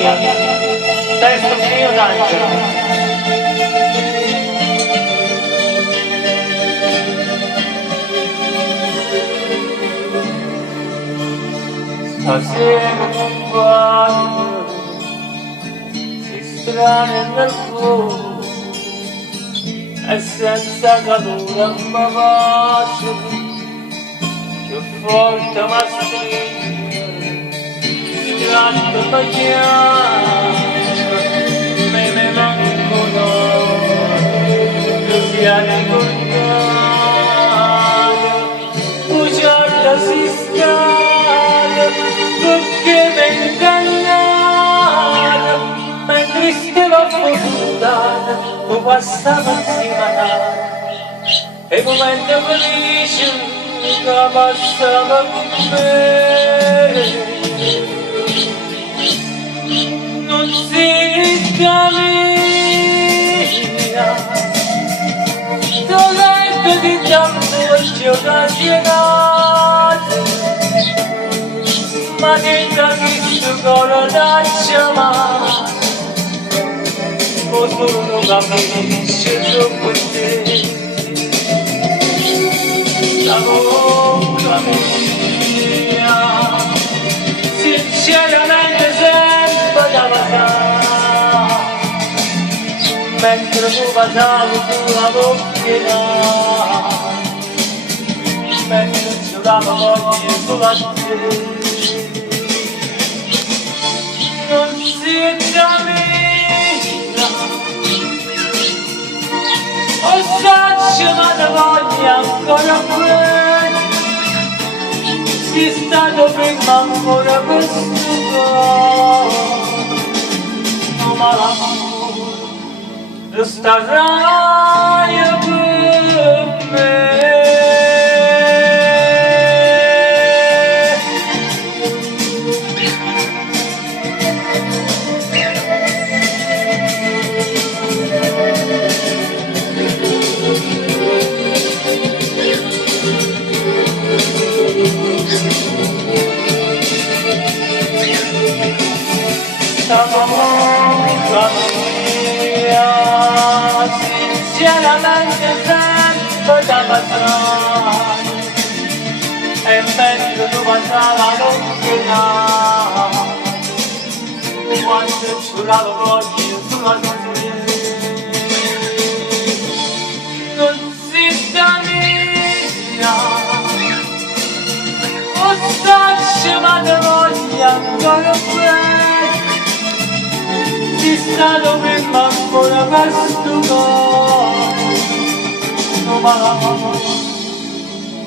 mia, testo mio d'angelo. Stasera un bacio, si strane nel cuore e senza calore mi bacio, più forte ma stringe, strano mi chiama, me manco che sia ricordato, bugiarda si perché mi ingannare mentre stavo affondata o passava insieme a te e momento felice che passava con me non si cammina dolente di tanto e occasione ma che capisco cosa da chiamare o solo capisce troppo te la bocca mia sinceramente sempre da passare mentre tu passavi sulla bocchina mentre giocavo oggi sulla te non si cammina o saccio ma ne voglio ancora qui si stato prima ancora questo cuore ma l'amore starai per me. Sinceramente sempre da passare e mentre tu passava l'occhina quando giuravo voglio sulla tua non si cammina o saccio ma ne voglio ancora qui ci stato prima ancora questo cuore ma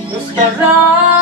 lo starai